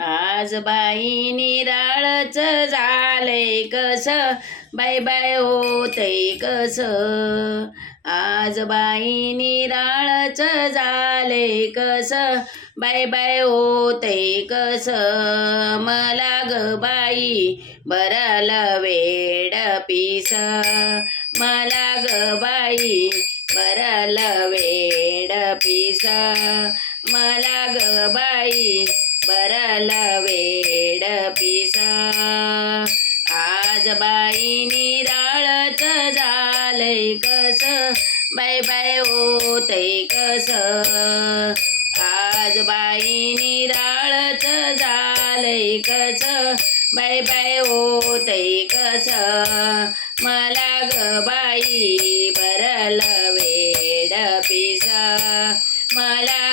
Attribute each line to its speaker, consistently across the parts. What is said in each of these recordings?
Speaker 1: आज बाई निराळच झालंय कस? बाय बाय होतय कस? आज बाई निराळच झालंय कस? बाय बाय होतय कस? मला ग बाई बरल वेड पिस. मला ग बाई बरल वेड पिस. मला ग बाई बरल वेड पिसा. आज बाई निराळत झालंय कस? बाय बाय होतय कस? आज बाई निराळत झालंय कस? बाय बाय होतय कस? मला ग बाई बरल वेड पिस. मला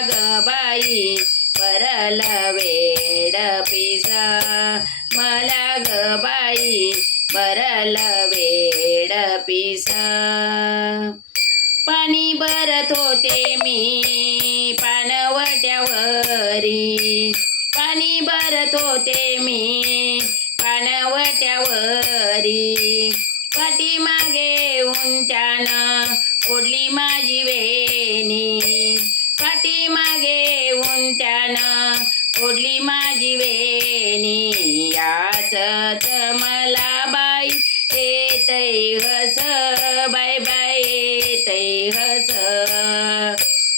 Speaker 1: बाई बरल वेड पिस. पाणी भरत होते मी पानवट्यावरी. पाणी भरत होते मी पानवट्यावरी. पाठीमागे उंच्यानं ओढली माझी वेळ हस बाय बाय ते हस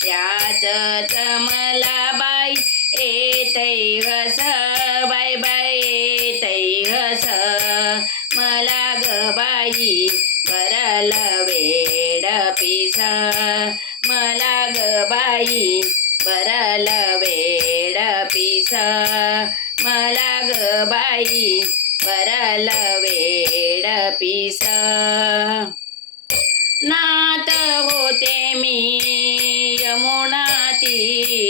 Speaker 1: याच मला ए ते हस बाय बाय ते हस मला ग बाई बरल वेड पिस. मला ग बाई बरल वेड पिस. मला ग बाई बरल वेड पिस.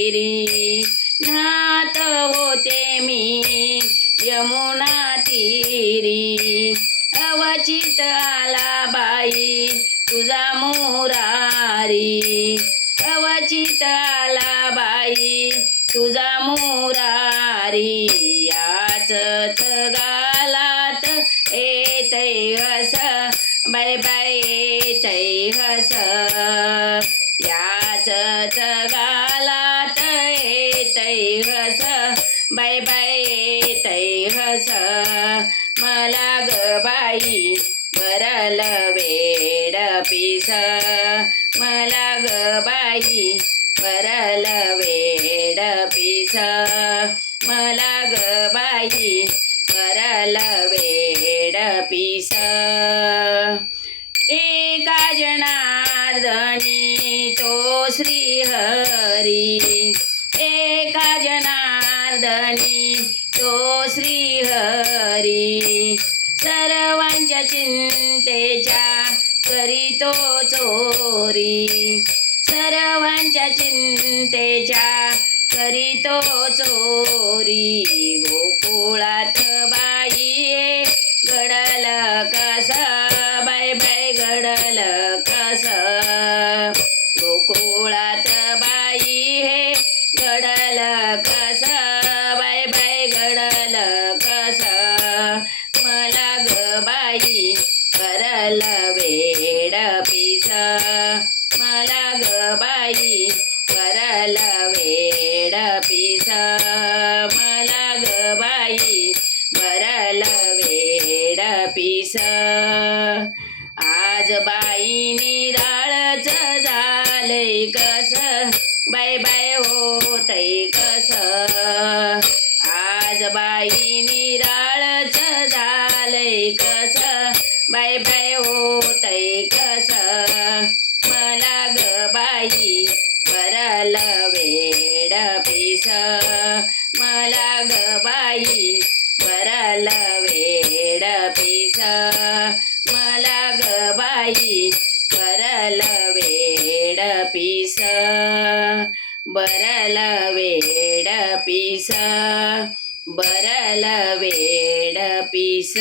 Speaker 1: तीरी नात होते मी यमुना तीरी. अवचित आला बाई तुझा मुरारी. अवचित आला बाई तुझा मुरारी. याच गालात येते हस तै हस बाय बाय तै हस मला ग बाई बरल वेड पिस. मला ग बाई बरल वेड पिस. मला ग बाई बरल वेड पिस. एका जनार्दनी तो श्रीहरी. सर्वांच्या चिंतेच्या करीतो चोरी. सर्वांच्या चिंतेच्या करीतो चोरी. गोकुळात बाई घडल कस? बाय बाय घडल कस? बाई करल वेड पिस मला ग बाई बरल वेड पिस आज बाई निराळच झालंय कस? बाय बाय होतय कस? आज बाई निराळ काल वेड पिस. मला ग बाई परल वेड पिस. बरल वेड पिस. बरल वेड पिस.